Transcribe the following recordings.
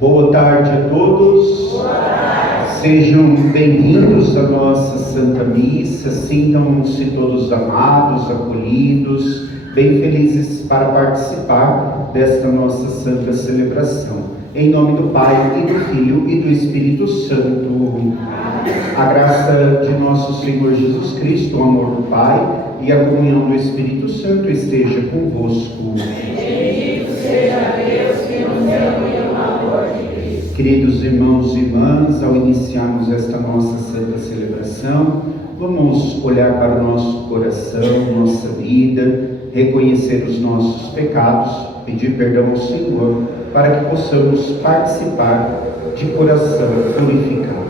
Boa tarde a todos. Sejam bem-vindos à nossa Santa Missa. Sintam-se todos amados, acolhidos, bem felizes para participar desta nossa santa celebração. Em nome do Pai, e do Filho, e do Espírito Santo. A graça de nosso Senhor Jesus Cristo, o amor do Pai e a comunhão do Espírito Santo esteja convosco. Bendito seja Deus que nos reuniu no amor de Cristo. Queridos irmãos e irmãs, ao iniciarmos esta nossa santa celebração, vamos olhar para o nosso coração, nossa vida, reconhecer os nossos pecados, pedir perdão ao Senhor, para que possamos participar de coração purificado.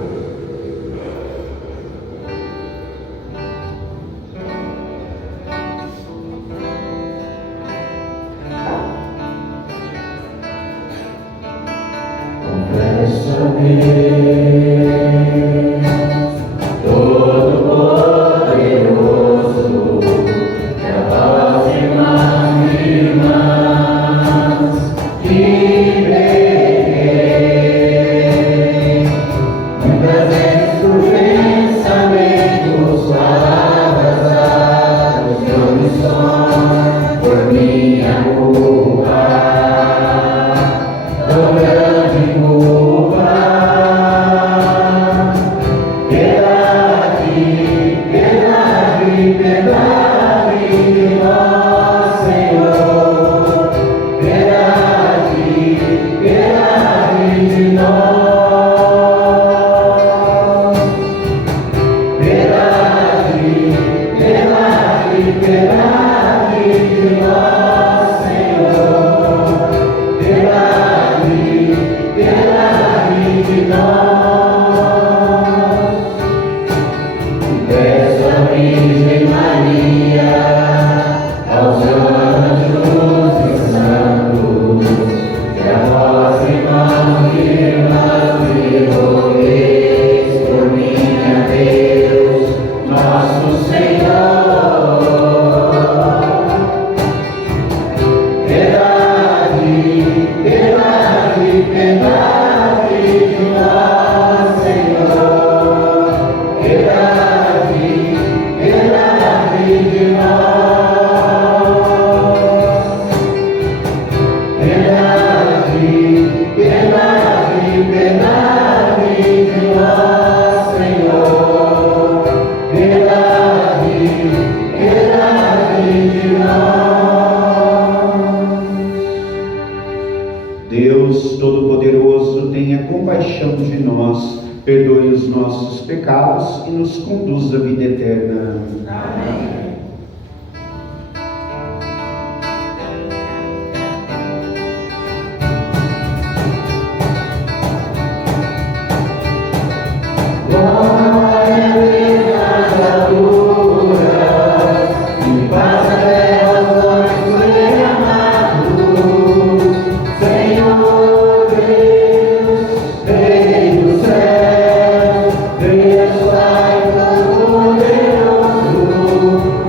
Deus Todo-Poderoso, tenha compaixão de nós, perdoe os nossos pecados e nos conduza à vida eterna. Amém. Deus Pai Todo-Poderoso,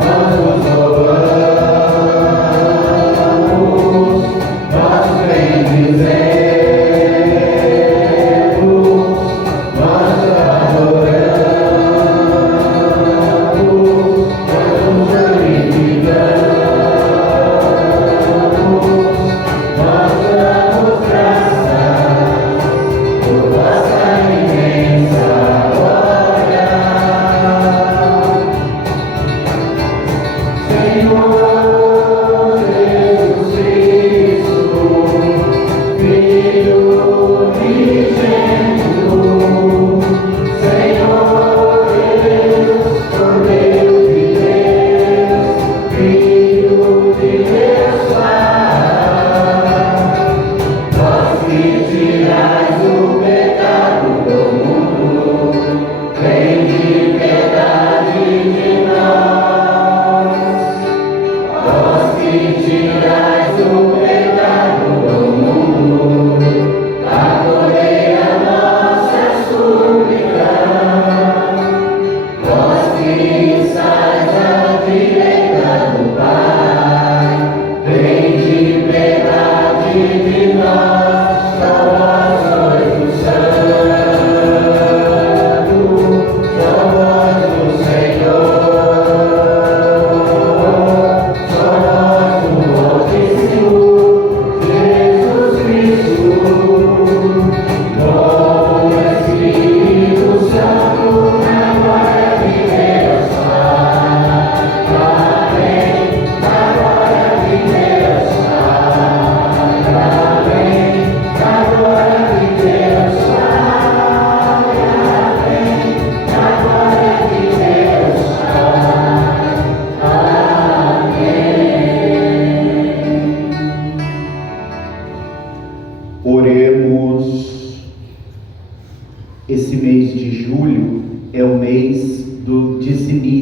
Esse mês de julho é o mês do dízimo.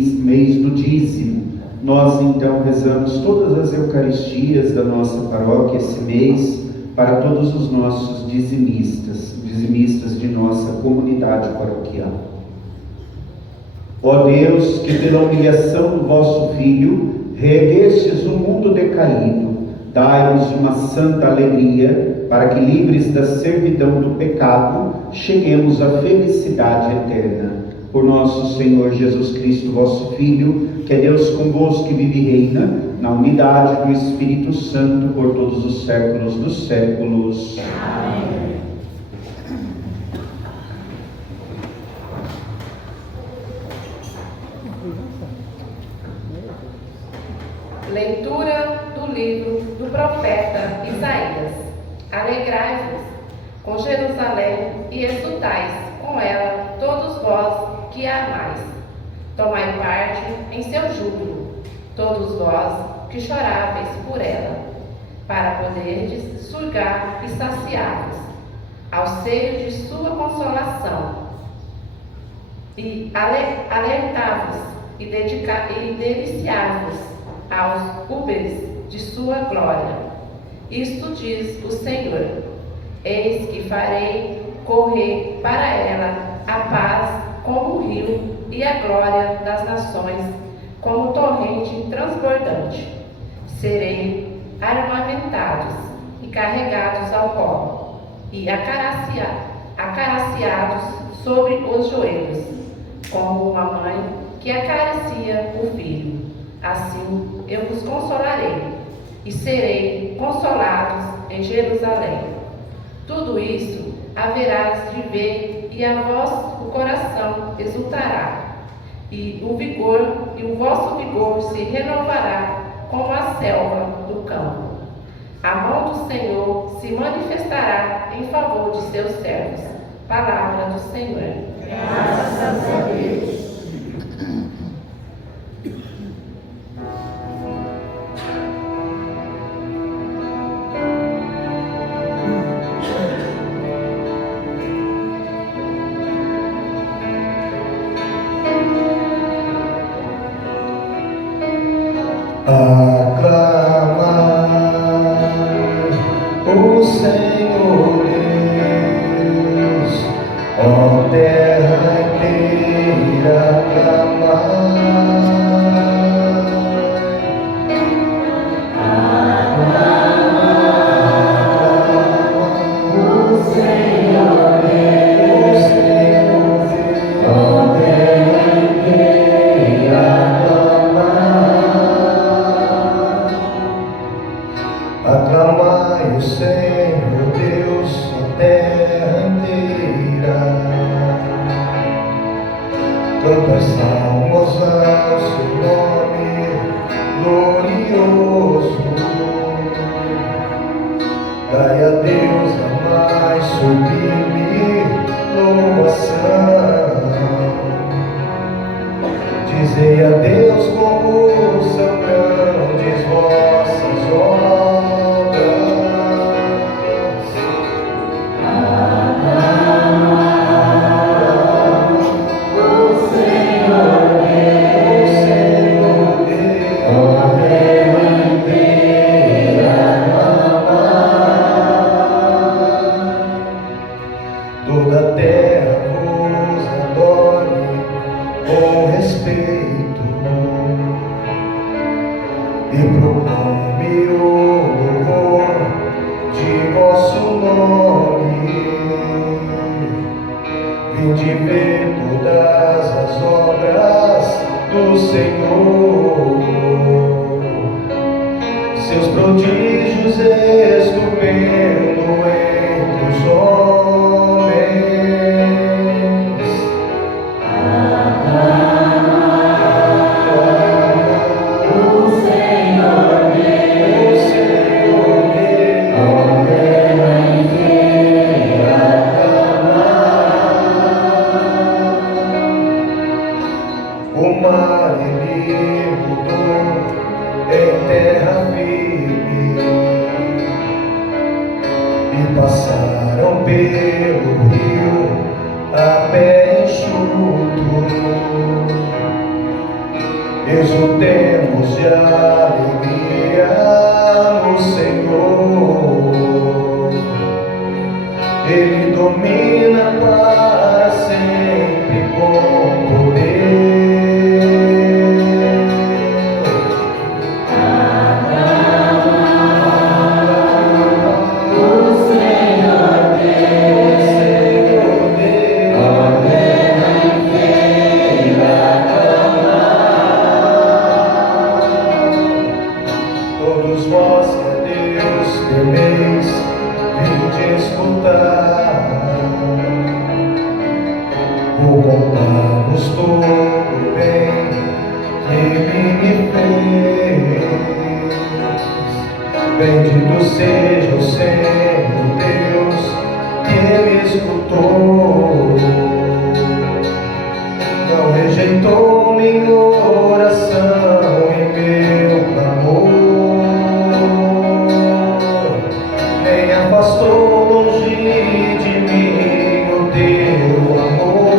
Nós então rezamos todas as Eucaristias da nossa paróquia esse mês para todos os nossos dizimistas de nossa comunidade paroquial. Ó Deus, que pela humilhação do vosso Filho reerguestes o mundo decaído, dai-nos uma santa alegria, para que, livres da servidão do pecado, cheguemos à felicidade eterna. Por nosso Senhor Jesus Cristo, vosso Filho, que é Deus convosco e vive e reina, na unidade do Espírito Santo, por todos os séculos dos séculos. Amém. Leitura do livro do profeta Isaías. Alegrai-vos com Jerusalém e exultais com ela, todos vós que a amais. Tomai parte em seu júbilo, todos vós que choráveis por ela, para poderdes surgar e saciar-vos ao seio de sua consolação, e alertar-vos e deliciar-vos aos úberes de sua glória. Isto diz o Senhor: eis que farei correr para ela a paz como o rio e a glória das nações como torrente transbordante. Serei armamentados e carregados ao colo e acariciados sobre os joelhos, como uma mãe que acaricia o filho. Assim eu vos consolarei, e serei consolados em Jerusalém. Tudo isso haverás de ver, e a vós o coração exultará, e o vosso vigor se renovará como a selva do campo. A mão do Senhor se manifestará em favor de seus servos. Palavra do Senhor. Graças a Deus. O Senhor Deus, ó terra inteira aclamai. O Senhor Deus, ó terra inteira aclamai o Senhor Deus, a terra inteira. Cantai salmos ao seu nome glorioso. Dai a Deus a mais sublime louvação. Dizei a Deus como são grandes vossas obras. Toda a terra vos adore com respeito e proclame o louvor de vosso nome. Vinde ver todas as obras do Senhor, seus prodígios estupendo entre os homens. O Senhor Deus, ó terra inteira aclamai. O mar ele mudou em terra firme, e passaram de alegria no Senhor. Ele domina para sempre com poder. Todos vós que a Deus temeis, vinde escutar. Vou contar-vos todo o bem que Ele me fez. Bendito seja o Senhor Deus que Ele escutou. Não rejeitou minha oração e meu clamor, nem afastou longe de mim o teu amor.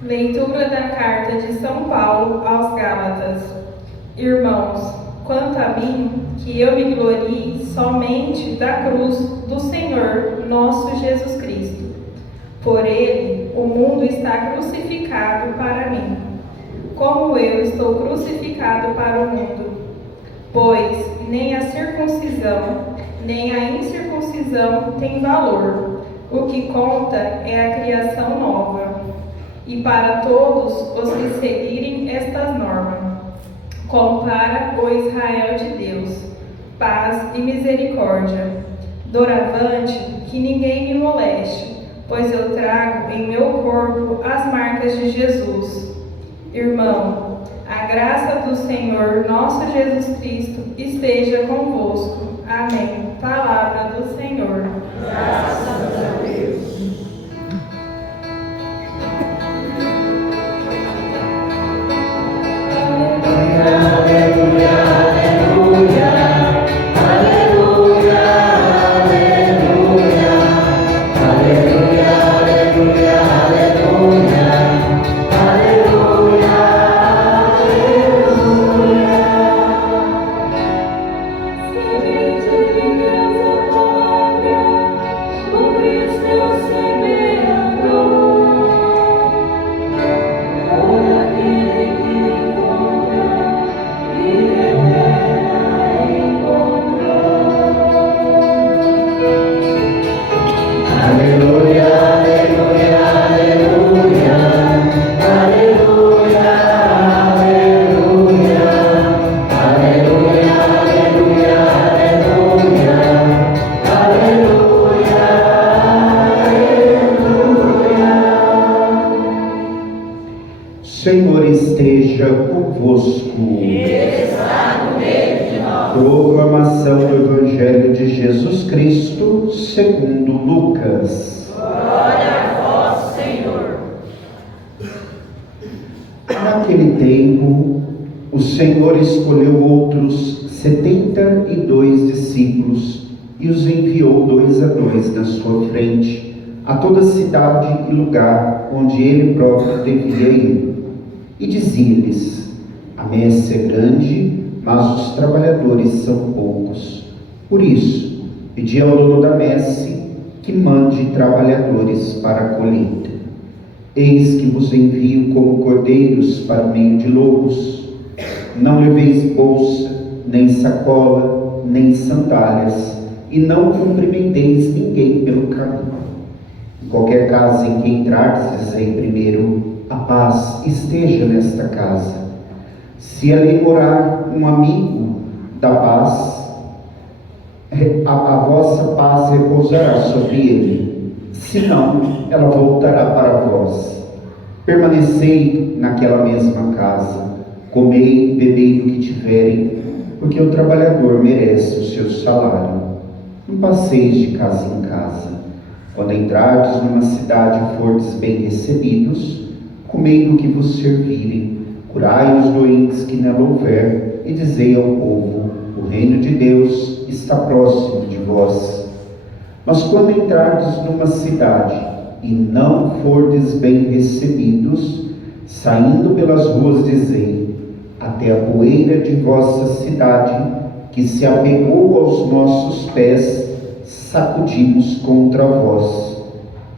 Leitura da Carta de São Paulo aos Gálatas. Irmãos, quanto a mim, que eu me glorie somente da cruz do Senhor nosso Jesus Cristo. Por ele, o mundo está crucificado para mim, como eu estou crucificado para o mundo. Pois nem a circuncisão, nem a incircuncisão tem valor. O que conta é a criação nova. E para todos os que seguirem estas normas, como para o Israel de Deus, paz e misericórdia. Doravante, que ninguém me moleste, pois eu trago em meu corpo as marcas de Jesus. Irmão, a graça do Senhor nosso Jesus Cristo esteja convosco. Amém. Palavra do Senhor. Graças a Deus. Senhor esteja convosco. Está no meio de nós. Proclamação do Evangelho de Jesus Cristo segundo Lucas. Glória a vós, Senhor. Naquele tempo, o Senhor escolheu outros 72 discípulos e os enviou 2 a 2 na sua frente, a toda cidade e lugar onde ele próprio devia ir. E dizia-lhes: a messe é grande, mas os trabalhadores são poucos. Por isso, pedi ao dono da messe que mande trabalhadores para a colheita. Eis que vos envio como cordeiros para o meio de lobos. Não leveis bolsa, nem sacola, nem sandálias, e não cumprimenteis ninguém pelo caminho. qualquer casa em que entrardes, dizei primeiro: a paz esteja nesta casa. Se ali morar um amigo da paz, a vossa paz repousará sobre ele. Se não, ela voltará para vós. Permanecei naquela mesma casa, comei e bebei do que tiverem, porque o trabalhador merece o seu salário. Não passeis de casa em casa. Quando entrardes numa cidade e fordes bem recebidos, comei do que vos servirem, curai os doentes que nela houver, e dizei ao povo: o reino de Deus está próximo de vós. Mas quando entrardes numa cidade e não fordes bem recebidos, saindo pelas ruas dizei: até a poeira de vossa cidade, que se apegou aos nossos pés, sacudimos contra vós.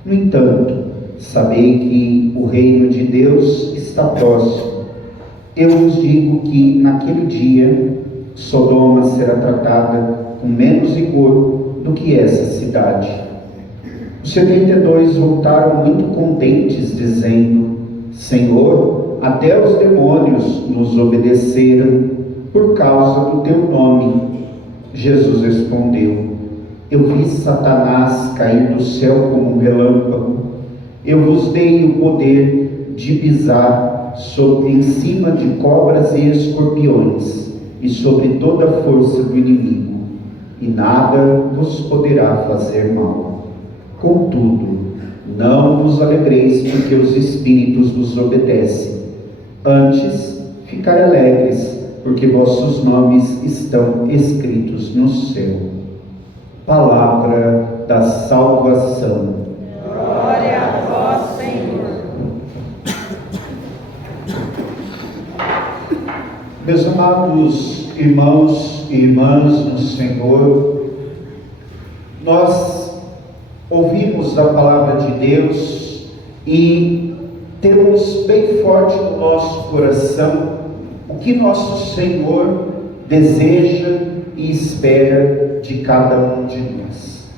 No entanto, sabei que o reino de Deus está próximo. Eu vos digo que naquele dia Sodoma será tratada com menos rigor do que essa cidade. Os 72 voltaram muito contentes, dizendo: Senhor, até os demônios nos obedeceram por causa do teu nome. Jesus respondeu: eu vi Satanás cair do céu como um relâmpago. Eu vos dei o poder de pisar em cima de cobras e escorpiões, e sobre toda a força do inimigo, e nada vos poderá fazer mal. Contudo, não vos alegreis porque os espíritos vos obedecem. Antes, ficai alegres, porque vossos nomes estão escritos no céu. Palavra da salvação. Glória a vós, Senhor. Meus amados irmãos e irmãs no Senhor, nós ouvimos a palavra de Deus e temos bem forte no nosso coração o que nosso Senhor deseja e espera de cada um de nós.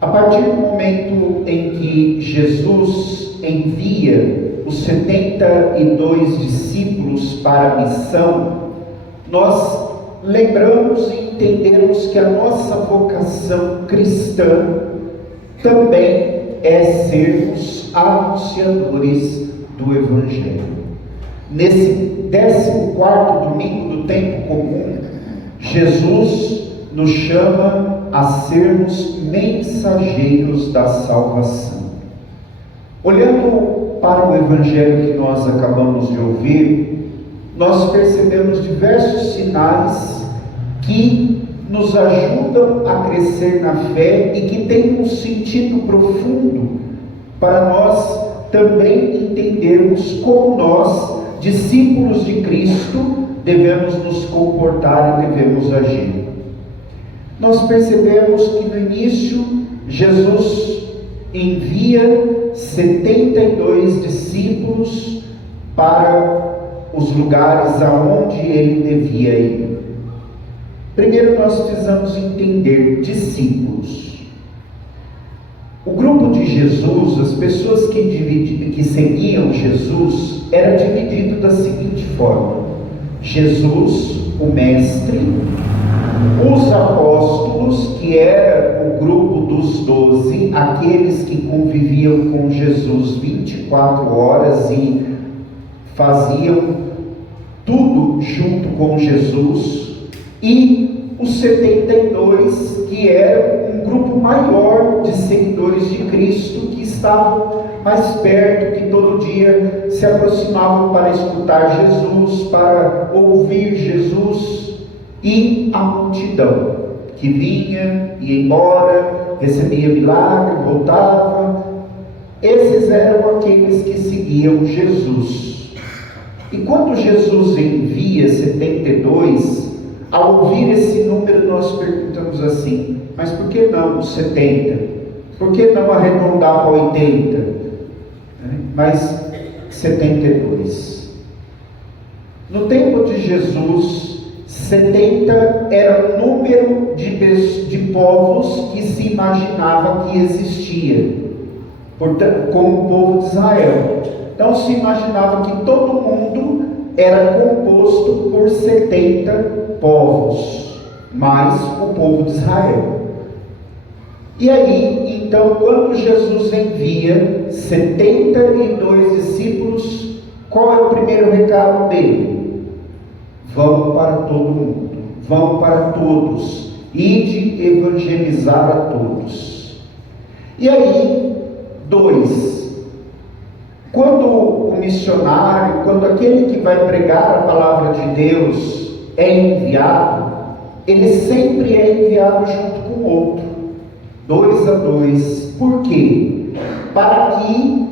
A partir do momento em que Jesus envia os 72 discípulos para a missão, nós lembramos e entendemos que a nossa vocação cristã também é sermos anunciadores do Evangelho. Nesse 14º domingo do tempo comum, Jesus nos chama a sermos mensageiros da salvação. Olhando para o Evangelho que nós acabamos de ouvir, nós percebemos diversos sinais que nos ajudam a crescer na fé e que têm um sentido profundo para nós também entendermos como nós, discípulos de Cristo, devemos nos comportar e devemos agir. Nós percebemos que no início Jesus envia 72 discípulos para os lugares aonde ele devia ir. Primeiro nós precisamos entender discípulos. O grupo de Jesus, as pessoas que seguiam Jesus, era dividido da seguinte forma: Jesus, o mestre, os apóstolos, que era o grupo dos 12, aqueles que conviviam com Jesus 24 horas e faziam tudo junto com Jesus, e os 72, que era um grupo maior de seguidores de Cristo, que estavam mais perto, que todo dia se aproximavam para escutar Jesus, para ouvir Jesus, e a multidão que vinha, ia embora, recebia milagre, voltava. Esses eram aqueles que seguiam Jesus. E quando Jesus envia 72, ao ouvir esse número nós perguntamos assim: mas por que não os 70? Por que não arredondar para 80? Mas 72. No tempo de Jesus, 70 era o número de povos que se imaginava que existia. portanto, como o povo de Israel. Então se imaginava que todo mundo era composto por 70 povos, mais o povo de Israel. E aí, então, quando Jesus envia 72 discípulos, qual é o primeiro recado dele? Vão para todo mundo, vão para todos, ide evangelizar a todos. E aí, 2. Quando o missionário, quando aquele que vai pregar a palavra de Deus é enviado, ele sempre é enviado junto com o outro, 2 a 2. Por quê? Para que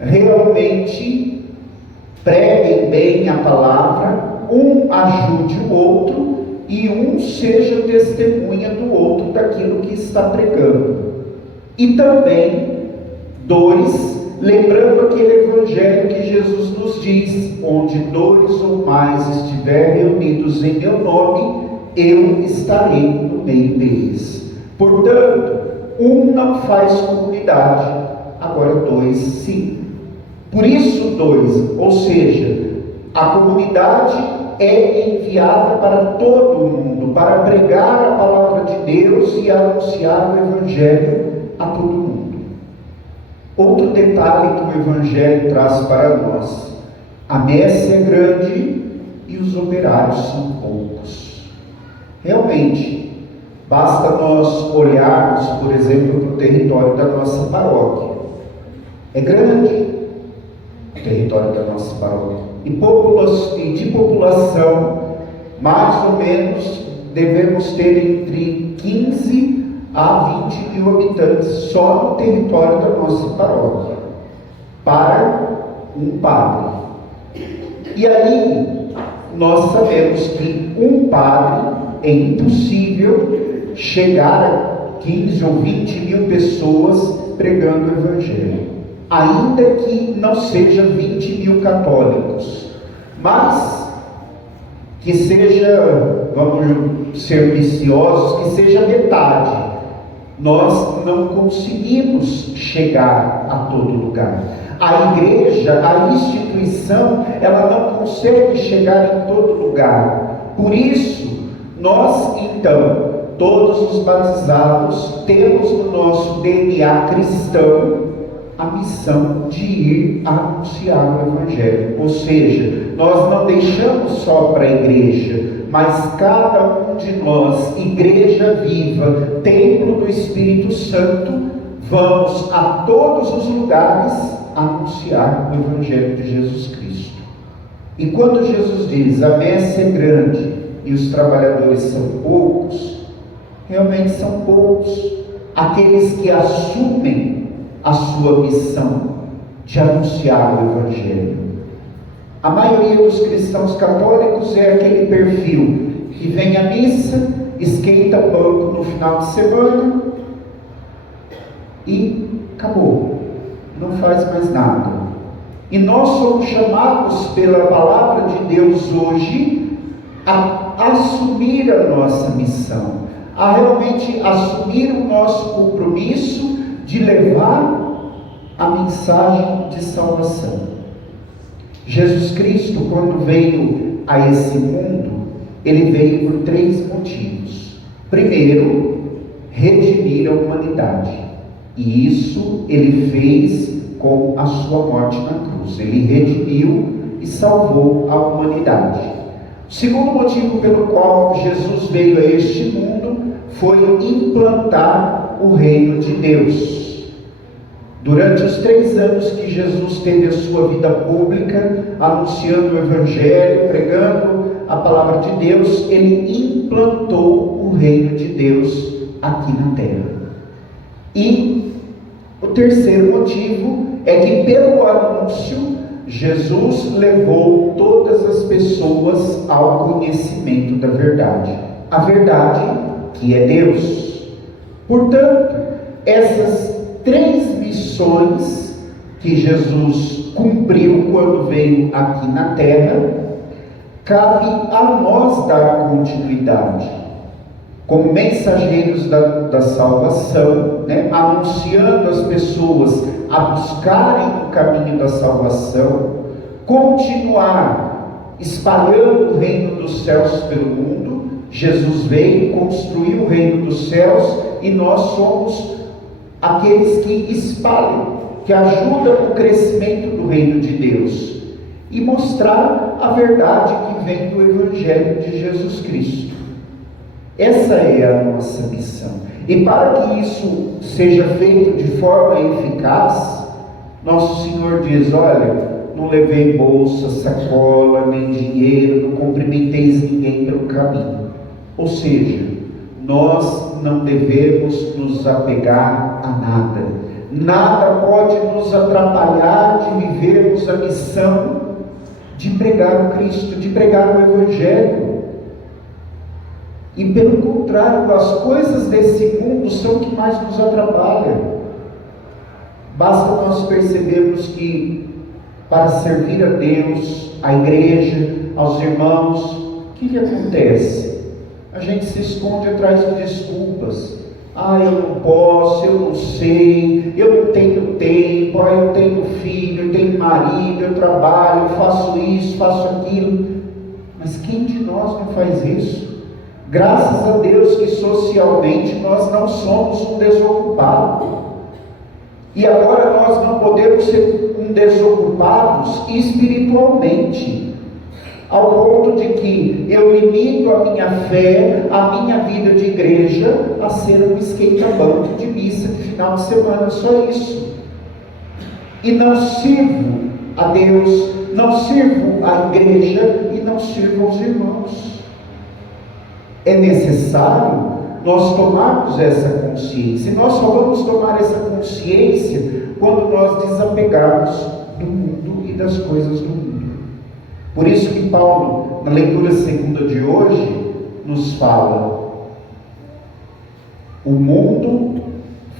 realmente preguem bem a palavra, um ajude o outro e um seja testemunha do outro daquilo que está pregando. E também, 2, lembrando aquele evangelho que Jesus nos diz: onde 2 ou mais estiverem reunidos em meu nome, eu estarei no meio deles. Portanto, um não faz comunidade, agora 2 sim. Por isso 2, ou seja, a comunidade é enviada para todo mundo, para pregar a palavra de Deus e anunciar o evangelho a todo mundo. Outro detalhe que o evangelho traz para nós: a messe é grande e os operários são poucos. Realmente, basta nós olharmos, por exemplo, para o território da nossa paróquia. É grande o território da nossa paróquia. E de população, mais ou menos, devemos ter entre 15 a 20 mil habitantes só no território da nossa paróquia, para um padre. E aí, nós sabemos que um padre é impossível chegar a 15 ou 20 mil pessoas pregando o evangelho, ainda que não seja 20 mil católicos, mas que seja, vamos ser ambiciosos, que seja metade. Nós não conseguimos chegar a todo lugar. A igreja, a instituição, ela não consegue chegar em todo lugar. Por isso, nós então, todos os batizados, temos no nosso DNA cristão a missão de ir anunciar o evangelho. Ou seja, nós não deixamos só para a igreja, mas cada um de nós, igreja viva, templo do Espírito Santo, vamos a todos os lugares anunciar o evangelho de Jesus Cristo. E quando Jesus diz: a messe é grande e os trabalhadores são poucos, realmente são poucos aqueles que assumem a sua missão de anunciar o evangelho. A maioria dos cristãos católicos é aquele perfil que vem à missa, esquenta o banco no final de semana e acabou, não faz mais nada. E nós somos chamados pela palavra de Deus hoje a assumir a nossa missão, a realmente assumir o nosso compromisso de levar a mensagem de salvação. Jesus Cristo, quando veio a esse mundo, ele veio por 3 motivos. Primeiro, redimir a humanidade. E isso ele fez com a sua morte na cruz. Ele redimiu e salvou a humanidade. O segundo motivo pelo qual Jesus veio a este mundo foi implantar o reino de Deus. Durante os 3 anos que Jesus teve a sua vida pública, anunciando o evangelho, pregando a palavra de Deus, ele implantou o reino de Deus aqui na terra. E o terceiro motivo é que, pelo anúncio, Jesus levou todas as pessoas ao conhecimento da verdade. A verdade que é Deus. Portanto, essas 3 missões que Jesus cumpriu quando veio aqui na terra, cabe a nós dar continuidade, como mensageiros da salvação, anunciando às pessoas a buscarem o caminho da salvação, continuar espalhando o reino dos céus pelo mundo. Jesus veio, construiu o reino dos céus, e nós somos aqueles que espalham, que ajudam o crescimento do reino de Deus, e mostrar a verdade que vem do Evangelho de Jesus Cristo. Essa é a nossa missão. E para que isso seja feito de forma eficaz, nosso Senhor diz: olha, não levei bolsa, sacola, nem dinheiro, não cumprimenteis ninguém pelo caminho. Ou seja, nós não devemos nos apegar a nada. Nada pode nos atrapalhar de vivermos a missão de pregar o Cristo, de pregar o Evangelho. E pelo contrário, as coisas desse mundo são o que mais nos atrapalham. Basta nós percebermos que para servir a Deus, à igreja, aos irmãos, o que acontece? A gente se esconde atrás de desculpas. Eu não posso, eu não sei, eu não tenho tempo, eu tenho filho, eu tenho marido, eu trabalho, eu faço isso, faço aquilo. Mas quem de nós não faz isso? Graças a Deus que socialmente nós não somos um desocupado. E agora nós não podemos ser um desocupados espiritualmente, ao ponto de que eu limito a minha fé, a minha vida de igreja, a ser um esquenta-banco de missa de final de semana, só isso. E não sirvo a Deus, não sirvo a igreja e não sirvo aos irmãos. É necessário nós tomarmos essa consciência, e nós só vamos tomar essa consciência quando nós desapegarmos do mundo e das coisas do mundo. Por isso que Paulo, na leitura segunda de hoje, nos fala: o mundo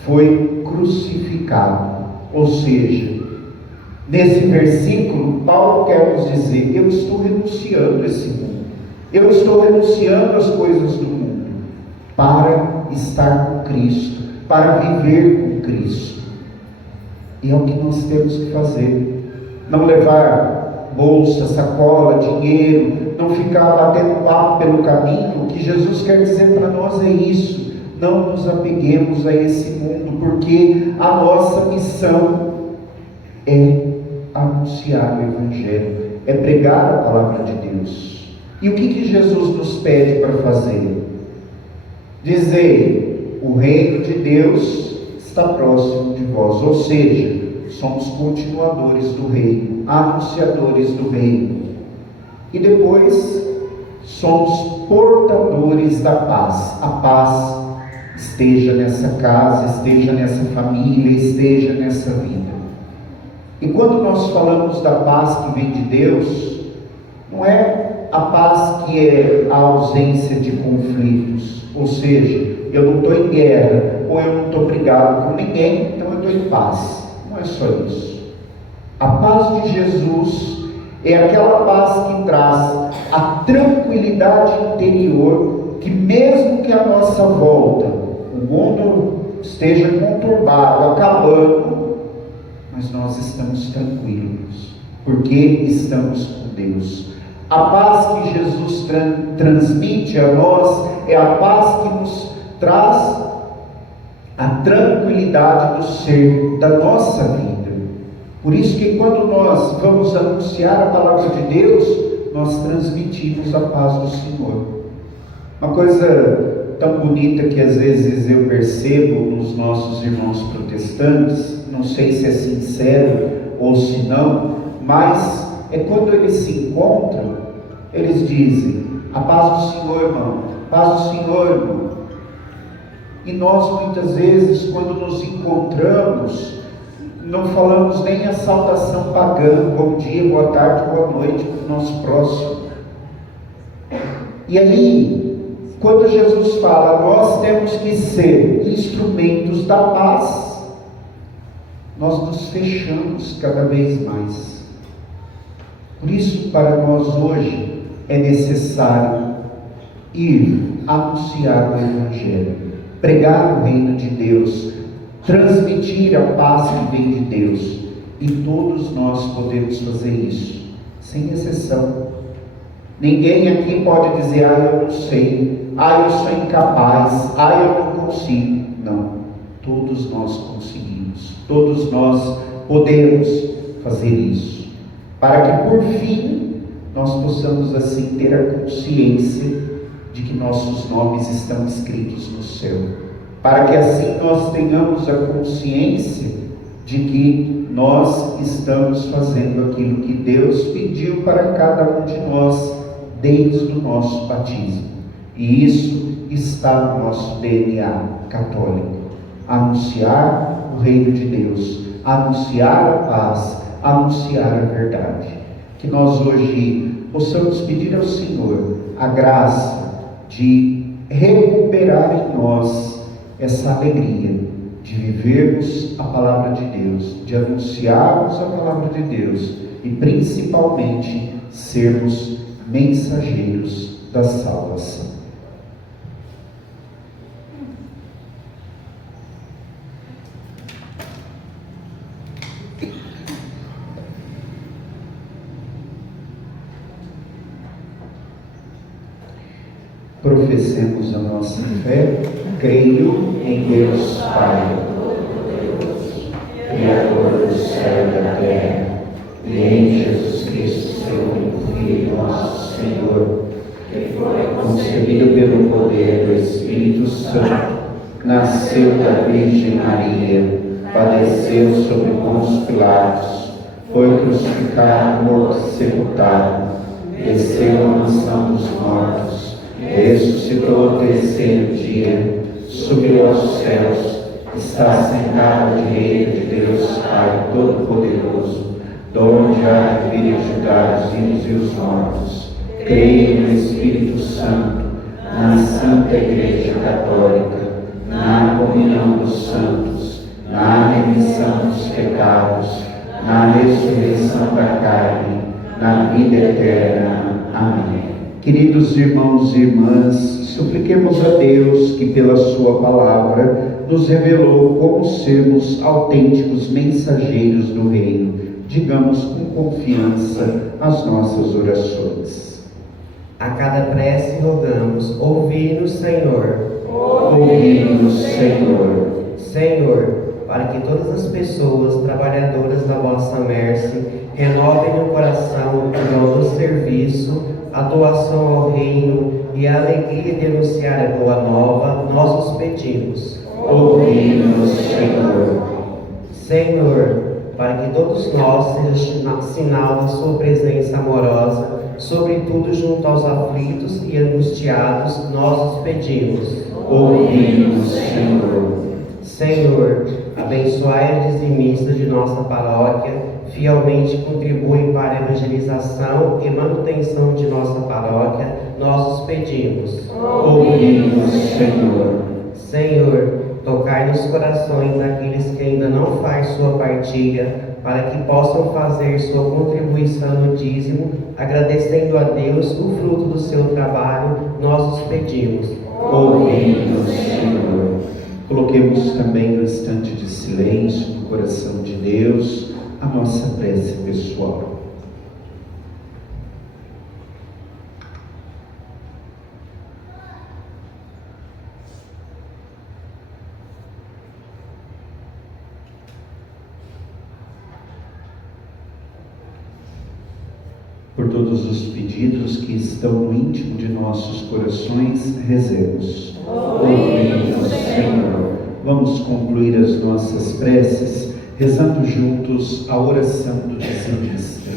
foi crucificado. Ou seja, nesse versículo, Paulo quer nos dizer: eu estou renunciando a esse mundo. Eu estou renunciando às coisas do mundo para estar com Cristo, para viver com Cristo. E é o que nós temos que fazer. Não levar bolsa, sacola, dinheiro, não ficar batendo papo pelo caminho. O que Jesus quer dizer para nós é isso: não nos apeguemos a esse mundo, porque a nossa missão é anunciar o Evangelho, é pregar a palavra de Deus. E o que Jesus nos pede para fazer? Dizer: o reino de Deus está próximo de vós. Ou seja, somos continuadores do reino, anunciadores do reino. E depois, somos portadores da paz. A paz esteja nessa casa, esteja nessa família, esteja nessa vida. E quando nós falamos da paz que vem de Deus, não é a paz que é a ausência de conflitos, ou seja, eu não estou em guerra, ou eu não estou brigado com ninguém, então eu estou em paz. Não é só isso. A paz de Jesus é aquela paz que traz a tranquilidade interior, que mesmo que a nossa volta, o mundo esteja conturbado, acabando, mas nós estamos tranquilos, porque estamos com Deus. A paz que Jesus transmite a nós é a paz que nos traz a tranquilidade do ser, da nossa vida. Por isso que quando nós vamos anunciar a palavra de Deus, nós transmitimos a paz do Senhor. Uma coisa tão bonita que às vezes eu percebo nos nossos irmãos protestantes, não sei se é sincero ou se não, mas é quando eles se encontram, eles dizem: a paz do Senhor, irmão, paz do Senhor, irmão. E nós muitas vezes, quando nos encontramos, não falamos nem a saudação pagã, bom dia, boa tarde, boa noite, para o nosso próximo. E aí, quando Jesus fala, nós temos que ser instrumentos da paz, nós nos fechamos cada vez mais. Por isso, para nós hoje, é necessário ir anunciar o Evangelho, pregar o reino de Deus, transmitir a paz que vem de Deus. E todos nós podemos fazer isso, sem exceção. Ninguém aqui pode dizer: eu não sei, eu sou incapaz, eu não consigo. Não, todos nós conseguimos, todos nós podemos fazer isso, para que por fim nós possamos assim ter a consciência de que nossos nomes estão escritos no céu, para que assim nós tenhamos a consciência de que nós estamos fazendo aquilo que Deus pediu para cada um de nós desde o nosso batismo. E isso está no nosso DNA católico: anunciar o reino de Deus, anunciar a paz, anunciar a verdade. Que nós hoje possamos pedir ao Senhor a graça de recuperar em nós essa alegria de vivermos a palavra de Deus, de anunciarmos a palavra de Deus e principalmente sermos mensageiros da salvação. Professemos a nossa fé. Creio em Deus Pai, Criador do céu e da terra, e em Jesus Cristo, seu único Filho, nosso Senhor, que foi concebido pelo poder do Espírito Santo, nasceu da Virgem Maria, padeceu sob Pôncio Pilatos, foi crucificado, morto e sepultado, desceu à mansão dos mortos, ressuscitou ao terceiro dia, subiu aos céus, está sentado à direita de Deus Pai Todo-Poderoso, de onde há de vir a julgar os vivos e os mortos. Creio no Espírito Santo, na Santa Igreja Católica, na comunhão dos santos, na remissão dos pecados, na ressurreição da carne, na vida eterna. Amém. Queridos irmãos e irmãs, supliquemos a Deus que pela sua palavra nos revelou como sermos autênticos mensageiros do reino. Digamos com confiança as nossas orações. A cada prece rogamos: ouvi-nos, Senhor. Ouvi-nos, Senhor. Senhor, para que todas as pessoas trabalhadoras da vossa mercê renovem no coração o dom do serviço, a doação ao reino e a alegria de anunciar a boa nova, nós os pedimos. Ouvi-nos, Senhor. Senhor, para que todos nós sejamos sinal da sua presença amorosa, sobretudo junto aos aflitos e angustiados, nós os pedimos. Ouvi-nos, Senhor. Senhor, abençoai a dizimista de nossa paróquia, fielmente contribuem para a evangelização e manutenção de nossa paróquia, nós os pedimos. Ouvi-nos, Senhor. Senhor, tocai nos corações daqueles que ainda não faz sua partilha, para que possam fazer sua contribuição no dízimo, agradecendo a Deus o fruto do seu trabalho, nós os pedimos. Ouvi-nos, Senhor. Coloquemos também no instante de silêncio no coração de Deus a nossa prece pessoal. Por todos os pedidos que estão no íntimo de nossos corações, rezemos. Ouvi-nos, Senhor. Vamos concluir as nossas preces rezando juntos a oração do dizimista.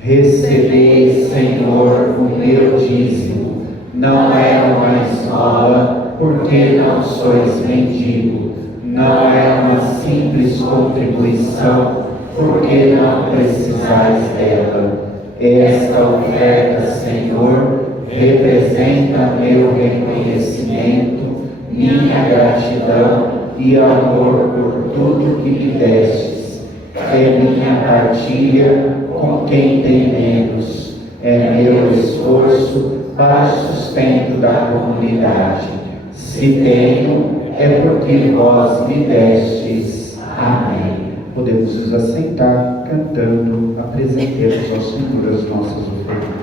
Recebei, Senhor, o meu dízimo, não é uma esmola, porque não sois mendigo, não é uma simples contribuição, porque não precisais dela. Esta oferta, Senhor, representa meu reconhecimento, minha gratidão e amor por tudo que me destes. É minha partilha com quem tem menos. É meu esforço para o sustento da comunidade. Se tenho, é porque vós me destes. Amém. Podemos nos assentar cantando, apresentemos ao Senhor as nossas ofertas.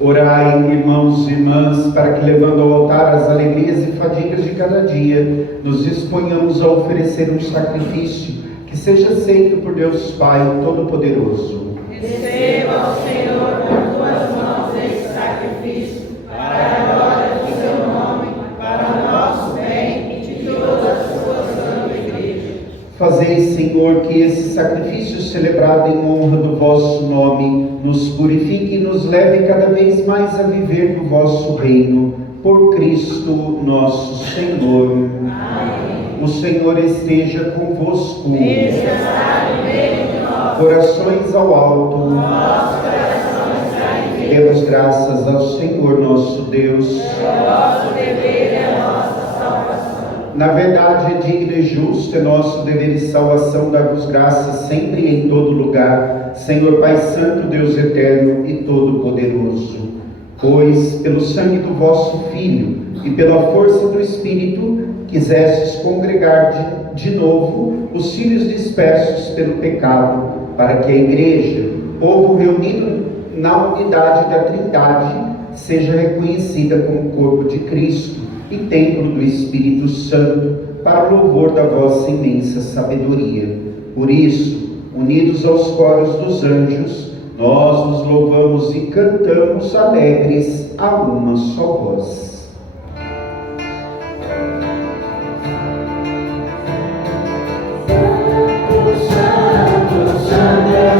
Orai, irmãos e irmãs, para que, levando ao altar as alegrias e fadigas de cada dia, nos disponhamos a oferecer um sacrifício que seja aceito por Deus Pai Todo-Poderoso. Receba, ó Senhor, por tuas mãos este sacrifício, para a glória do seu nome, para o nosso bem e de toda a sua santa igreja. Fazei, Senhor, que esse sacrifício celebrado em honra do vosso nome nos purifique e nos leve cada vez mais a viver no vosso reino, por Cristo nosso Senhor. Amém. O Senhor esteja convosco. Nós. Corações ao alto. Nosso coração está em Deus. Demos graças ao Senhor nosso Deus. É o nosso dever e a nossa salvação. Na verdade, é digno e justo, é nosso dever e salvação dar-vos graças sempre e em todo lugar, Senhor Pai Santo, Deus Eterno e Todo-Poderoso. Pois, pelo sangue do vosso Filho e pela força do Espírito, quisestes congregar de novo os filhos dispersos pelo pecado, para que a Igreja, povo reunido na unidade da Trindade, seja reconhecida como corpo de Cristo e templo do Espírito Santo, para o louvor da vossa imensa sabedoria. Por isso, unidos aos coros dos anjos, nós nos louvamos e cantamos alegres a uma só voz.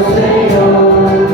Senhor,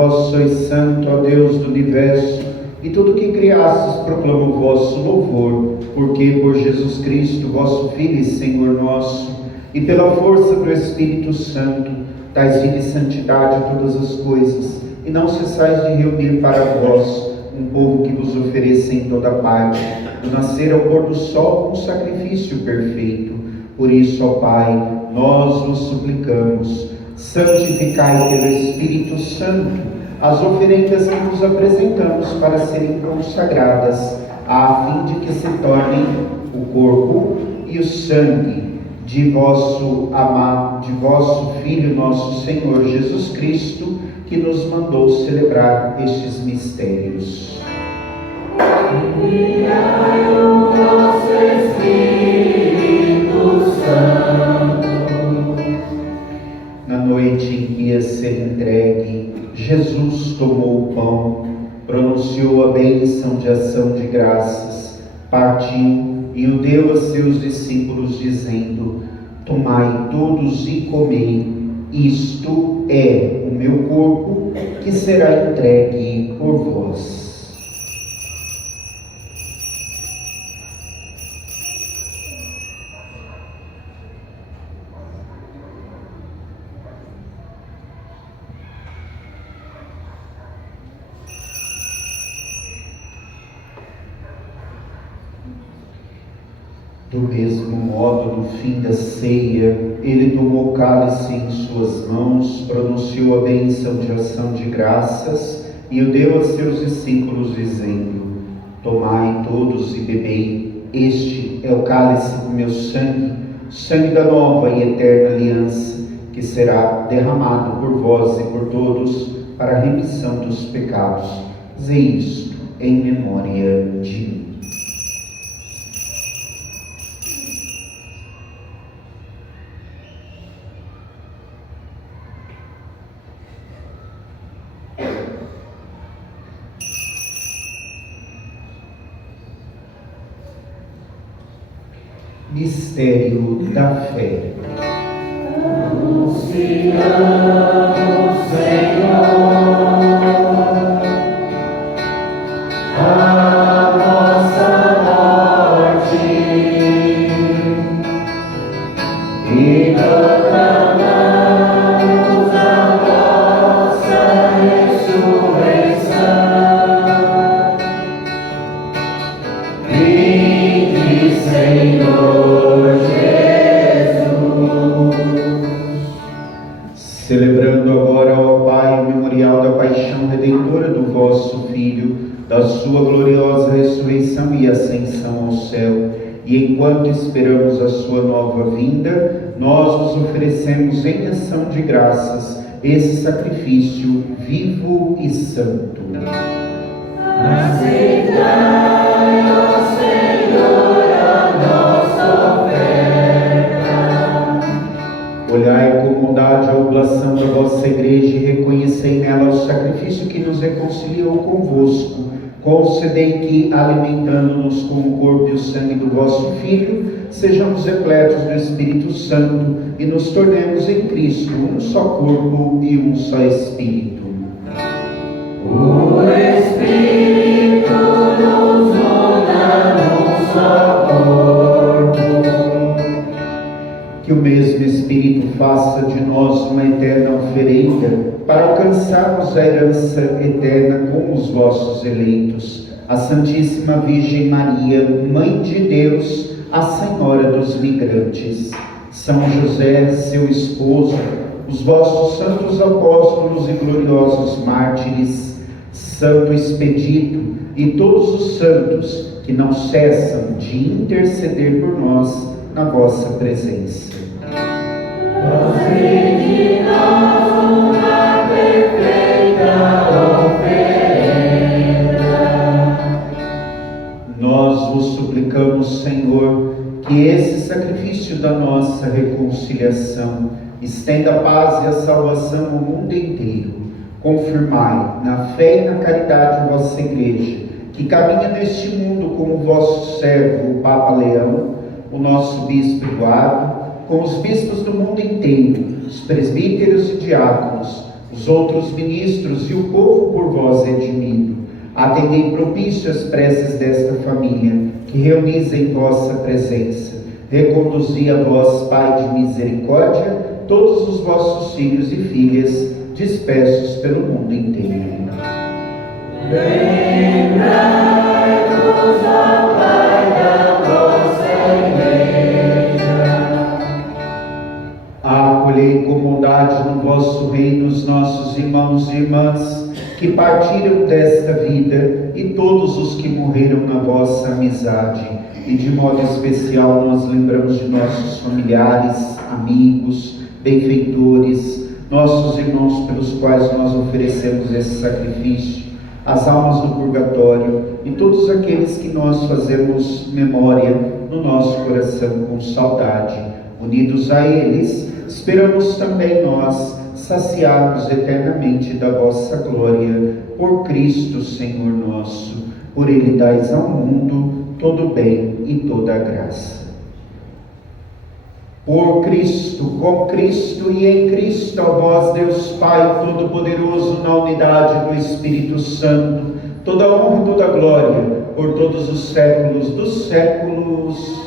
vós sois santo, ó Deus do universo, e tudo que criastes proclama o vosso louvor, porque por Jesus Cristo, vosso Filho e Senhor nosso, e pela força do Espírito Santo, dais vida e santidade a todas as coisas, e não cessais de reunir para vós um povo que vos ofereça em toda parte, do nascer ao pôr do sol, um sacrifício perfeito. Por isso, ó Pai, nós vos suplicamos, santificai pelo Espírito Santo as oferendas que vos apresentamos para serem consagradas, a fim de que se tornem o corpo e o sangue de vosso Filho, nosso Senhor Jesus Cristo, que nos mandou celebrar estes mistérios. Enviai o vosso Espírito Santo. Na noite em que ia ser entregue, Jesus tomou o pão, pronunciou a bênção de ação de graças, partiu e o deu a seus discípulos, dizendo: tomai todos e comei, isto é o meu corpo, que será entregue por vós. Do mesmo modo, no fim da ceia, ele tomou o cálice em suas mãos, pronunciou a bênção de ação de graças e o deu a seus discípulos, dizendo: tomai todos e bebei, este é o cálice do meu sangue, sangue da nova e eterna aliança, que será derramado por vós e por todos para a remissão dos pecados. Fazei isto em memória de mim. Mistério da fé. Anunciamos, Senhor, a nossa morte e proclamamos a vossa ressurreição. Vinde, Senhor. Celebrando agora, ó Pai, o memorial da paixão redentora do vosso Filho, da sua gloriosa ressurreição e ascensão ao céu, e enquanto esperamos a sua nova vinda, nós vos oferecemos em ação de graças esse sacrifício vivo e santo. Aceitai, ó Senhor, a nossa oferta. Olhai com bondade a oblação da vossa igreja e reconhecei nela o sacrifício que nos reconciliou convosco. Concedei que, alimentando-nos com o corpo e o sangue do vosso Filho, sejamos repletos do Espírito Santo e nos tornemos em Cristo um só corpo e um só Espírito. O Espírito nos una num só corpo. Que o mesmo Espírito faça de nós uma eterna oferenda para alcançarmos a herança eterna com os vossos eleitos. A Santíssima Virgem Maria, Mãe de Deus, a Senhora dos migrantes, São José, seu esposo, os vossos santos apóstolos e gloriosos mártires, Santo Expedito e todos os santos que não cessam de interceder por nós na vossa presença. Fazei de nós uma perfeita oferenda. Nós vos suplicamos, Senhor, que esse sacrifício da nossa reconciliação estenda a paz e a salvação ao mundo inteiro. Confirmai na fé e na caridade a vossa Igreja, que caminha neste mundo como o vosso servo, o Papa Leão, o nosso Bispo Eduardo, com os bispos do mundo inteiro, os presbíteros e diáconos, os outros ministros e o povo por vós redimido. Atendei propício as preces desta família, que reunis em vossa presença. Reconduzi a vós, Pai de misericórdia, todos os vossos filhos e filhas, dispersos pelo mundo inteiro. Lembrai-vos, ó Pai, da vossa Igreja. Acolhei com bondade no vosso reino os nossos irmãos e irmãs que partiram desta vida e todos os que morreram na vossa amizade. E de modo especial nós lembramos de nossos familiares, amigos, benfeitores, nossos irmãos pelos quais nós oferecemos esse sacrifício, as almas do purgatório e todos aqueles que nós fazemos memória no nosso coração com saudade. Unidos a eles, esperamos também nós saciarmos eternamente da vossa glória, por Cristo Senhor nosso. Por Ele dais ao mundo todo bem e toda graça. Por Cristo, com Cristo e em Cristo, ó vós, Deus Pai Todo-Poderoso, na unidade do Espírito Santo, toda honra e toda glória, por todos os séculos dos séculos.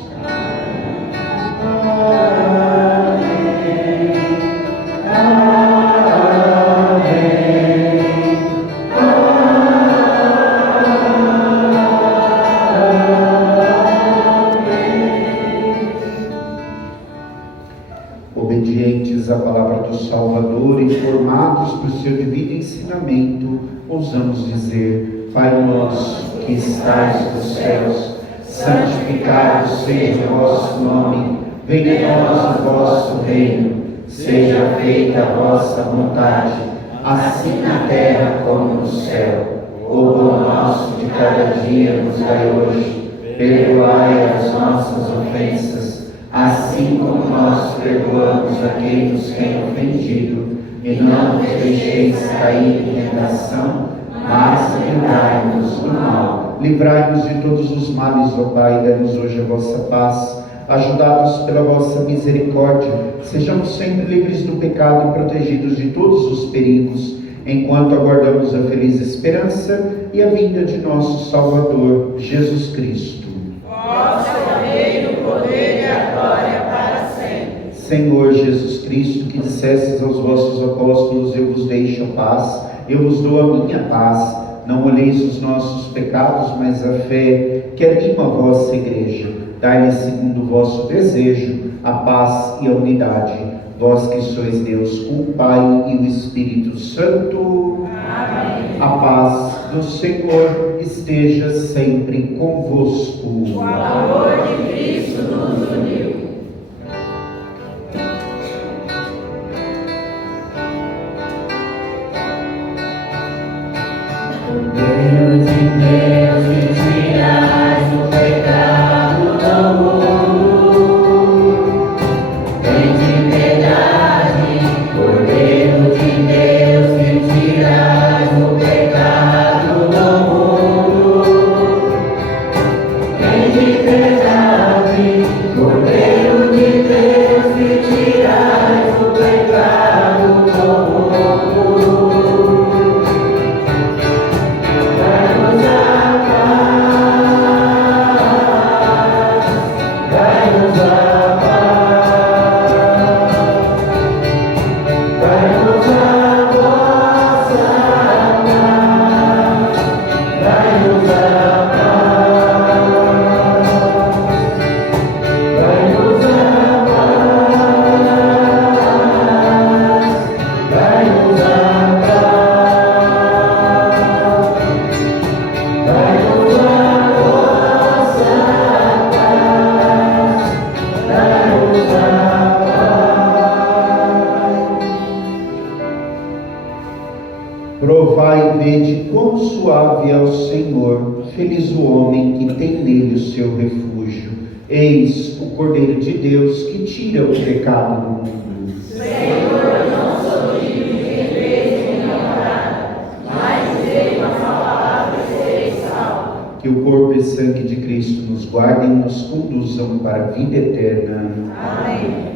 Obedientes à palavra do Salvador e formados por seu divino ensinamento, ousamos dizer: Pai nosso que estais nos céus, santificado seja o vosso nome, venha a nós o vosso reino, seja feita a vossa vontade, assim na terra como no céu. O pão nosso de cada dia nos dai hoje, perdoai as nossas ofensas, assim como nós perdoamos a quem nos tem ofendido, e não nos deixeis cair em tentação, mas livrai-nos do mal. Livrai-nos de todos os males, ó Pai, dai-nos hoje a vossa paz. Ajudados pela vossa misericórdia, sejamos sempre livres do pecado e protegidos de todos os perigos, enquanto aguardamos a feliz esperança e a vinda de nosso Salvador, Jesus Cristo. Vosso é o poder e a glória para sempre. Senhor Jesus Cristo, que dissestes aos vossos apóstolos: eu vos deixo a paz, eu vos dou a minha paz. Não olheis os nossos pecados, mas a fé que anima a vossa igreja. Dai-lhe, segundo o vosso desejo, a paz e a unidade. Vós que sois Deus, o Pai e o Espírito Santo. Amém. A paz do Senhor esteja sempre convosco. O amor de Cristo nos uniu. Deus e Deus, que tirais o pecado do mundo, tende piedade. Cordeiro de Deus, que tirais o pecado do mundo, tende piedade. Cordeiro de Deus, que tirais o pecado do mundo. Provai e vede quão suave é o Senhor, feliz o homem que tem nele o seu refúgio. Eis o Cordeiro de Deus que tira o pecado do mundo. Senhor, eu não sou digno de que entreis em minha morada, mas dizei uma só palavra e serei salvo. Que o corpo e sangue de Cristo nos guardem e nos conduzam para a vida eterna. Amém.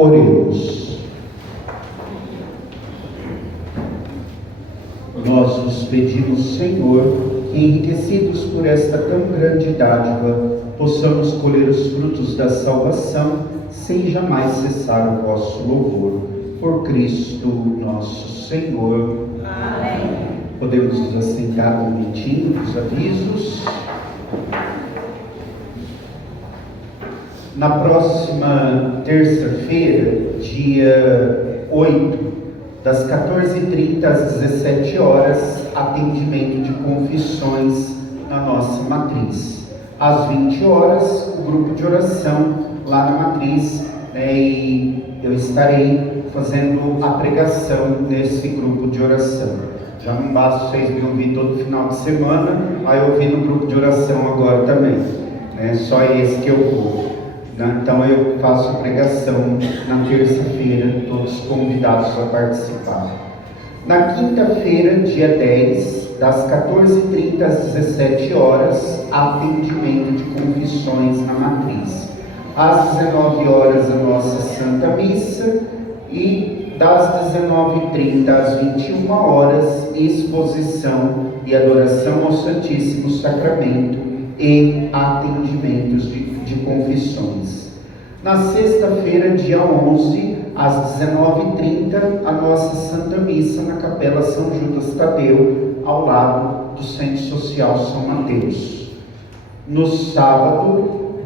Oremos. Nós nos pedimos, Senhor, que enriquecidos por esta tão grande dádiva, possamos colher os frutos da salvação, sem jamais cessar o vosso louvor. Por Cristo nosso Senhor. Amém. Podemos nos assentar um momentinho dos avisos. Na próxima terça-feira, dia 8, das 14h30 às 17 horas, atendimento de confissões na nossa matriz. Às 20 horas, o grupo de oração lá na matriz, e eu estarei fazendo a pregação nesse grupo de oração. Já não basta vocês me ouvir todo final de semana, aí eu ouvir no grupo de oração agora também, só esse que eu vou. Então eu faço a pregação na terça-feira, todos convidados a participar. Na quinta-feira, dia 10, das 14h30 às 17 horas, atendimento de confissões na matriz. Às 19 horas, a nossa Santa Missa, e das 19h30 às 21 horas, exposição e adoração ao Santíssimo Sacramento e atendimentos de confissões. Na sexta-feira, dia 11, às 19h30, a nossa Santa Missa na Capela São Judas Tadeu, ao lado do Centro Social São Mateus. No sábado,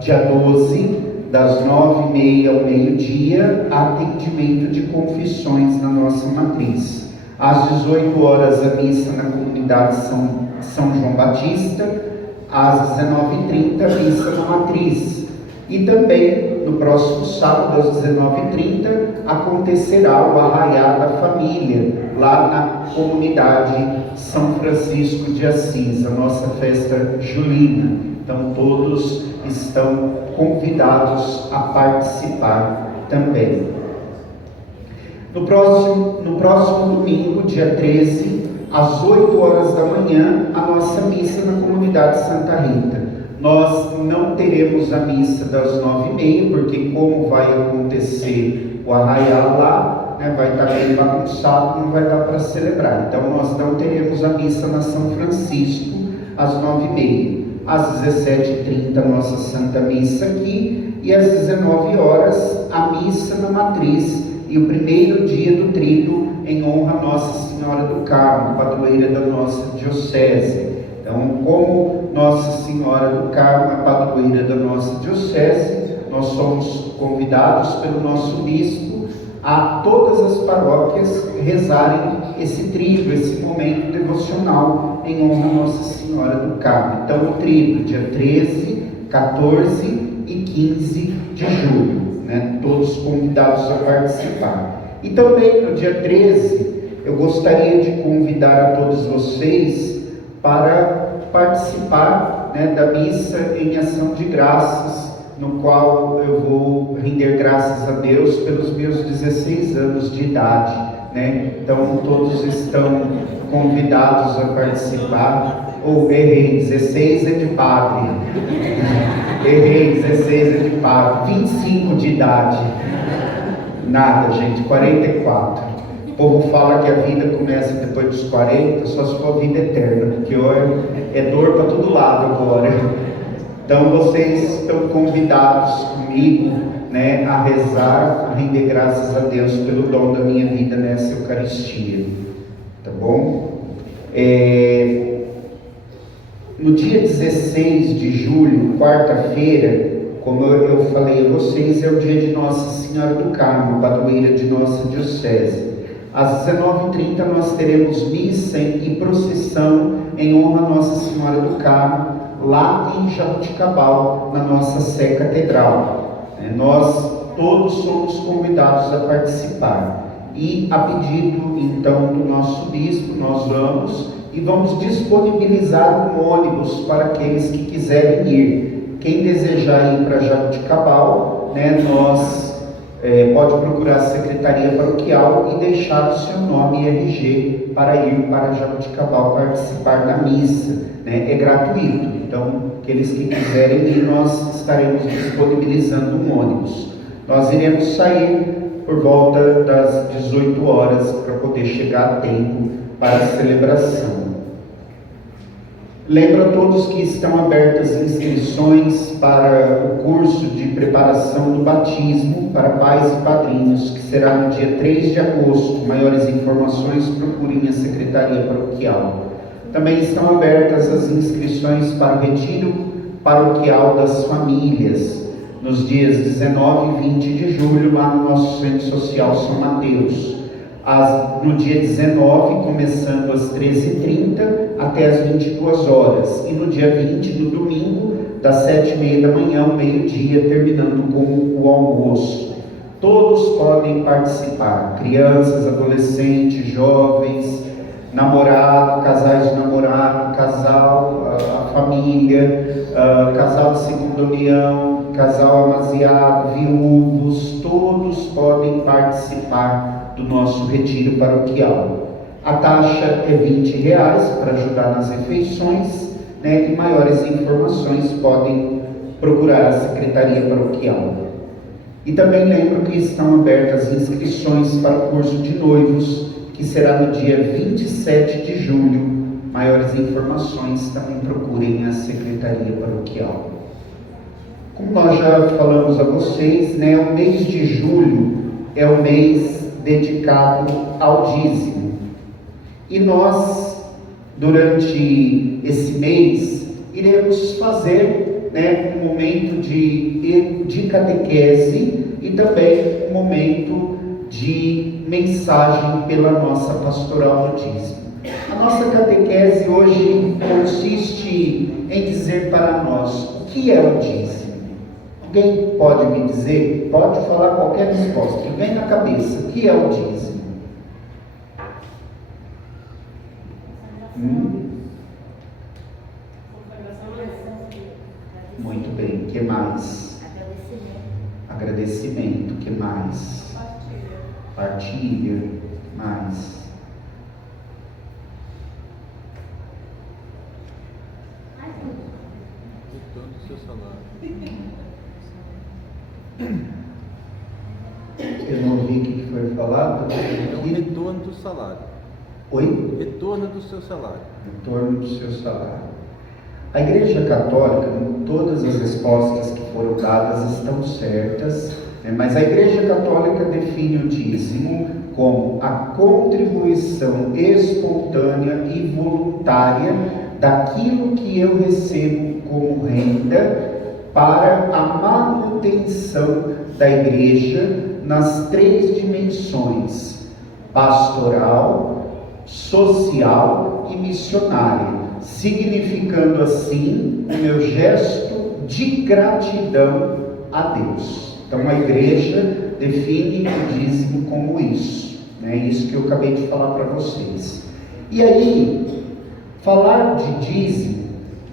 dia 12, das 9h30 ao meio-dia, atendimento de confissões na nossa matriz. Às 18 horas, a missa na comunidade São João Batista. Às 19h30, a missa na matriz. E também, no próximo sábado, às 19h30, acontecerá o Arraiá da Família, lá na comunidade São Francisco de Assis, a nossa festa julina. Então, todos estão convidados a participar também. No próximo domingo, dia 13, às 8 horas da manhã, a nossa missa na comunidade Santa Rita. Nós não teremos a missa das 9h30, porque como vai acontecer o arraial lá, vai estar meio bagunçado, não vai dar para celebrar. Então nós não teremos a missa na São Francisco às 9h30. Às 17h30, a nossa Santa Missa aqui, e às 19 horas, a missa na matriz e o primeiro dia do tríduo em honra a Nossa Senhora do Carmo, padroeira da nossa diocese. Então, como Nossa Senhora do Carmo é padroeira da nossa diocese, nós somos convidados pelo nosso bispo a todas as paróquias rezarem esse tríduo, esse momento devocional em honra a Nossa Senhora do Carmo. Então, o tríduo, dia 13, 14 e 15 de julho, todos convidados a participar. E também no dia 13, eu gostaria de convidar a todos vocês para participar da missa em ação de graças, no qual eu vou render graças a Deus pelos meus 16 anos de idade, Então todos estão convidados a participar. Errei, 16 é de padre. Errei, 16 é de padre. 25 de idade. Nada, gente, 44. O povo fala que a vida começa depois dos 40, só se for vida eterna, porque é dor para todo lado agora. Então vocês estão convidados comigo, a rezar, a render graças a Deus pelo dom da minha vida nessa Eucaristia. Tá bom? No dia 16 de julho, quarta-feira, como eu falei a vocês, é o dia de Nossa Senhora do Carmo, padroeira de nossa diocese. Às 19h30 nós teremos missa e procissão em honra a Nossa Senhora do Carmo, lá em Jaboticabal, na nossa Sé Catedral. Nós todos somos convidados a participar. E a pedido então do nosso bispo, nós vamos disponibilizar um ônibus para aqueles que quiserem ir. Quem desejar ir para Jaboticabal, pode procurar a Secretaria Paroquial e deixar o seu nome e RG para ir para Jaboticabal participar da missa. É gratuito, então aqueles que quiserem ir, nós estaremos disponibilizando um ônibus. Nós iremos sair por volta das 18 horas para poder chegar a tempo para a celebração. Lembro a todos que estão abertas inscrições para o curso de preparação do batismo para pais e padrinhos, que será no dia 3 de agosto. Maiores informações, procurem a Secretaria Paroquial. Também estão abertas as inscrições para o Retiro Paroquial das Famílias, nos dias 19 e 20 de julho, lá no nosso Centro Social São Mateus. No dia 19, começando às 13h30 até às 22 horas. E no dia 20, no domingo, das 7h30 da manhã ao meio-dia, terminando com o almoço. Todos podem participar, crianças, adolescentes, jovens, namorado, casais de namorado, casal, a família, casal de segunda união, casal do nosso retiro paroquial. A taxa é R$20 para ajudar nas refeições, né? E maiores informações podem procurar a Secretaria Paroquial. E também lembro que estão abertas inscrições para o curso de noivos, que será no dia 27 de julho. Maiores informações também procurem a Secretaria Paroquial. Como nós já falamos a vocês, né, o mês de julho é o mês dedicado ao dízimo. E nós, durante esse mês, iremos fazer, né, um momento de catequese e também um momento de mensagem pela nossa pastoral do dízimo. A nossa catequese hoje consiste em dizer para nós o que é o dízimo. Alguém pode me dizer? Pode falar qualquer resposta que vem na cabeça. O que é o dízimo? Muito bem. O que mais? Agradecimento. O que mais? Partilha. O que mais? Retorno do seu salário. Eu não ouvi o que foi falado. É o retorno do salário. Oi? Retorno do seu salário. Retorno do seu salário. A Igreja Católica, todas as respostas que foram dadas estão certas, né? Mas a Igreja Católica define o dízimo como a contribuição espontânea e voluntária daquilo que eu recebo como renda para a manutenção da Igreja nas 3 dimensões: pastoral, social e missionária, significando assim o meu gesto de gratidão a Deus. Então a Igreja define o dízimo como isso, né? Isso que eu acabei de falar para vocês. E aí, falar de dízimo,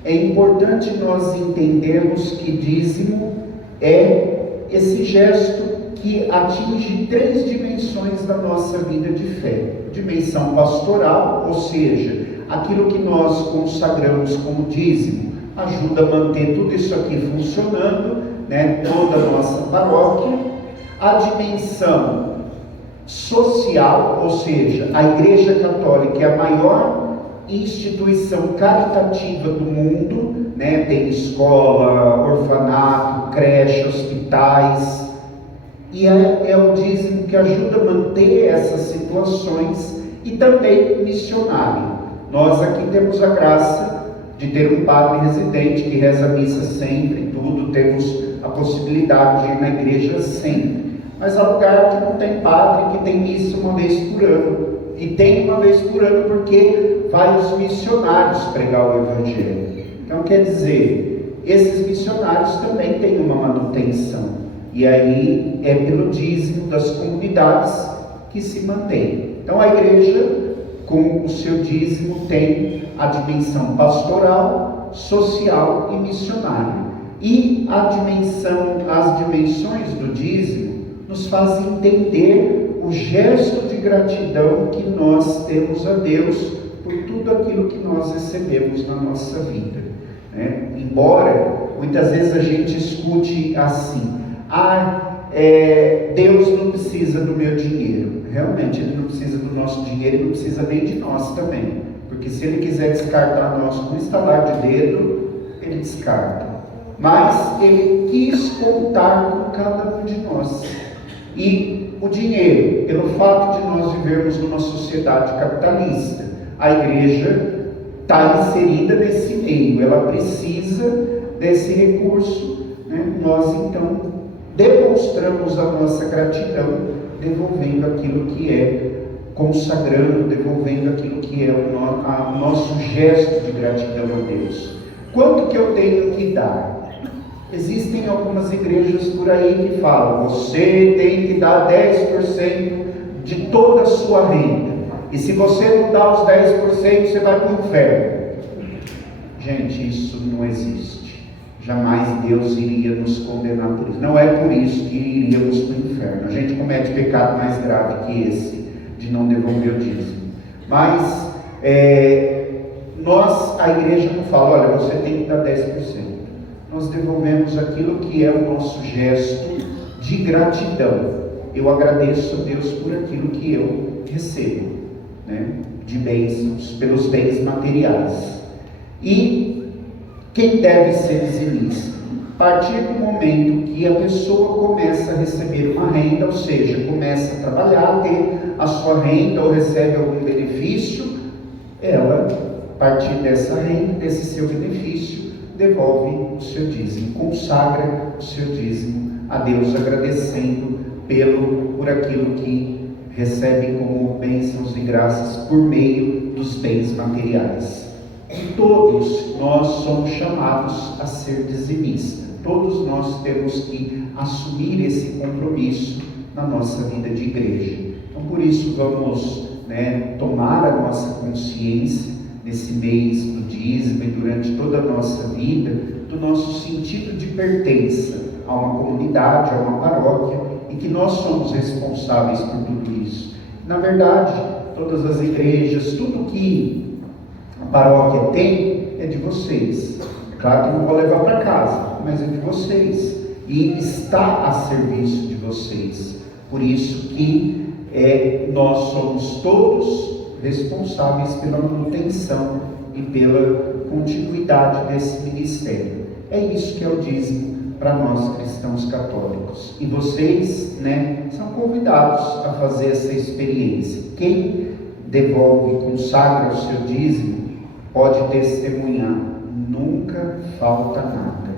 é importante nós entendermos que dízimo é esse gesto que atinge 3 dimensões da nossa vida de fé. Dimensão pastoral, ou seja, aquilo que nós consagramos como dízimo, ajuda a manter tudo isso aqui funcionando, né? Toda a nossa paróquia. A dimensão social, ou seja, a Igreja Católica é a maior instituição caritativa do mundo, né? Tem escola, orfanato, creche, hospitais, e é o dízimo que ajuda a manter essas situações. E também missionário. Nós aqui temos a graça de ter um padre residente que reza a missa sempre, tudo, temos a possibilidade de ir na igreja sempre. Mas há lugar que não tem padre, que tem missa uma vez por ano. E tem uma vez por ano porque vai os missionários pregar o Evangelho. Então quer dizer, esses missionários também têm uma manutenção. E aí é pelo dízimo das comunidades que se mantém. Então a igreja, com o seu dízimo, tem a dimensão pastoral, social e missionária. E as dimensões do dízimo nos fazem entender o gesto de gratidão que nós temos a Deus por tudo aquilo que nós recebemos na nossa vida, né? Embora muitas vezes a gente escute assim: Deus não precisa do meu dinheiro. Realmente Ele não precisa do nosso dinheiro, Ele não precisa nem de nós também, porque se Ele quiser descartar nós com um estalar de dedo, Ele descarta. Mas Ele quis contar com cada um de nós. E o dinheiro, pelo fato de nós vivermos numa sociedade capitalista, a igreja está inserida nesse meio, ela precisa desse recurso, né? Nós então demonstramos a nossa gratidão, devolvendo aquilo que é, consagrando, devolvendo aquilo que é o nosso gesto de gratidão a Deus. Quanto que eu tenho que dar? Existem algumas igrejas por aí que falam: você tem que dar 10% de toda a sua renda, e se você não dá os 10%, você vai para o inferno. Gente, isso não existe. jamais Deus iria nos condenar por isso. Não é por isso que iríamos para o inferno. A gente comete pecado mais grave que esse, de não devolver o dízimo. Mas a igreja não fala, olha, você tem que dar 10%. Nós devolvemos aquilo que é o nosso gesto de gratidão. Eu agradeço a Deus por aquilo que eu recebo, né, de bênçãos, pelos bens materiais. E quem deve ser dizimista? A partir do momento que a pessoa começa a receber uma renda, ou seja, começa a trabalhar, ter a sua renda ou recebe algum benefício, ela, a partir dessa renda, desse seu benefício, devolve o seu dízimo, consagra o seu dízimo a Deus, agradecendo por aquilo que recebe como bênçãos e graças por meio dos bens materiais. E todos nós somos chamados a ser dizimistas. Todos nós temos que assumir esse compromisso na nossa vida de igreja. Então, por isso, vamos tomar a nossa consciência nesse mês do dízimo e durante toda a nossa vida, do nosso sentido de pertença a uma comunidade, a uma paróquia, e que nós somos responsáveis por tudo isso. Na verdade, todas as igrejas, tudo que a paróquia tem é de vocês. É claro que não vou levar para casa, mas é de vocês e está a serviço de vocês. Por isso que nós somos todos responsáveis pela manutenção e pela continuidade desse ministério. É isso que é o dízimo para nós cristãos católicos. E vocês, são convidados a fazer essa experiência. Quem devolve, consagra o seu dízimo, pode testemunhar: nunca falta nada.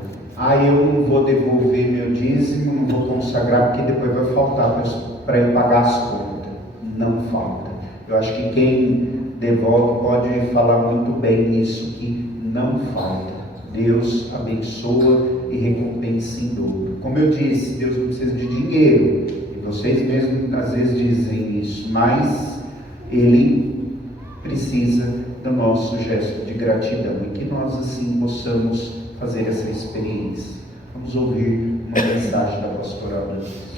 Eu não vou devolver meu dízimo, não vou consagrar, porque depois vai faltar para eu pagar as contas. Não falta. Eu acho que quem devolve pode falar muito bem nisso, que não falta. Deus abençoa e recompensa em dobro. Como eu disse, Deus não precisa de dinheiro, e vocês mesmos às vezes dizem isso, mas Ele precisa do nosso gesto de gratidão, e que nós assim possamos fazer essa experiência. Vamos ouvir uma mensagem da pastoral da noite.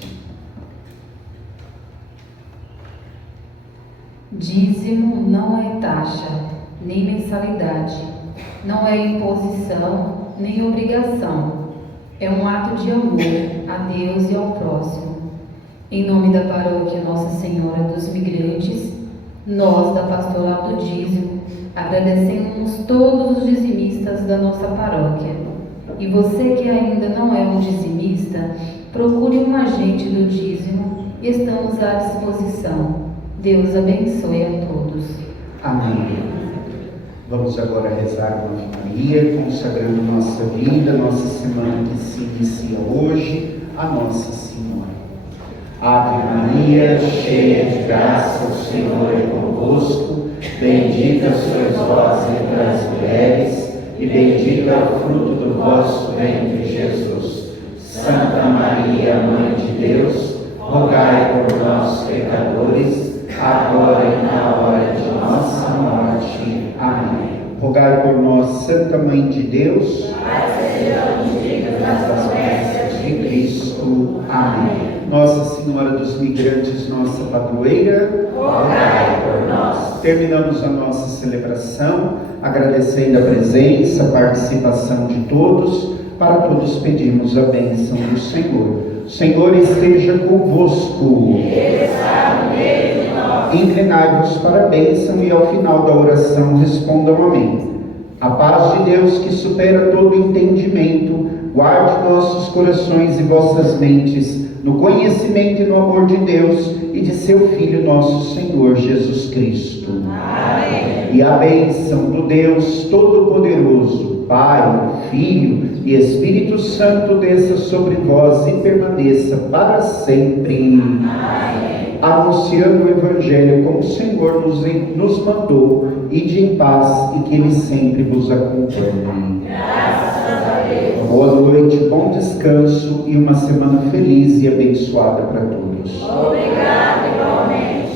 Dízimo não é taxa, nem mensalidade, não é imposição, nem obrigação. É um ato de amor a Deus e ao próximo. Em nome da paróquia Nossa Senhora dos Migrantes, nós da Pastoral do Dízimo agradecemos todos os dizimistas da nossa paróquia. E você que ainda não é um dizimista, procure um agente do dízimo, estamos à disposição. Deus abençoe a todos. Amém. Vamos agora rezar uma Ave Maria, consagrando nossa vida, nossa semana que se inicia hoje, a Nossa Senhora. Ave Maria, cheia de graça, o Senhor é convosco. Bendita sois vós entre as mulheres, e bendito é o fruto do vosso ventre, Jesus. Santa Maria, Mãe de Deus, rogai por nós, pecadores, agora e na hora de nossa morte. Amém. Rogai por nós, Santa Mãe de Deus, das bênçãos de Cristo. Amém. Nossa Senhora dos Migrantes, nossa padroeira, rogai por nós. Terminamos a nossa celebração, agradecendo a presença, a participação de todos. Para todos pedimos a bênção do Senhor. O Senhor esteja convosco. Ele está no meio de nós. Inclinai-vos para a bênção e ao final da oração respondam amém. A paz de Deus, que supera todo entendimento, guarde nossos corações e vossas mentes no conhecimento e no amor de Deus e de seu Filho nosso Senhor Jesus Cristo. Amém. E a bênção do Deus Todo-Poderoso, Pai, Filho e Espírito Santo desça sobre vós e permaneça para sempre. Amém. Anunciando o Evangelho como o Senhor nos mandou, ide em paz e que Ele sempre vos acompanhe. Graças a Deus. Boa noite, bom descanso e uma semana feliz e abençoada para todos. Obrigado, igualmente.